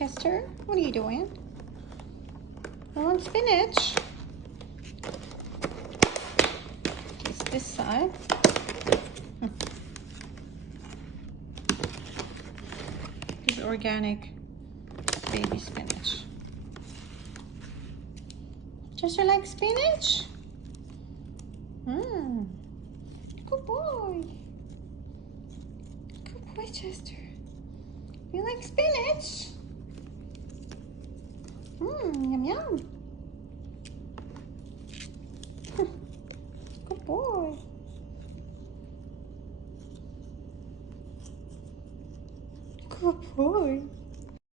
Chester, what are you doing? I want spinach. It's this side. This is organic baby spinach. Chester likes spinach? Good boy. Good boy, Chester. You like spinach? Yum yum.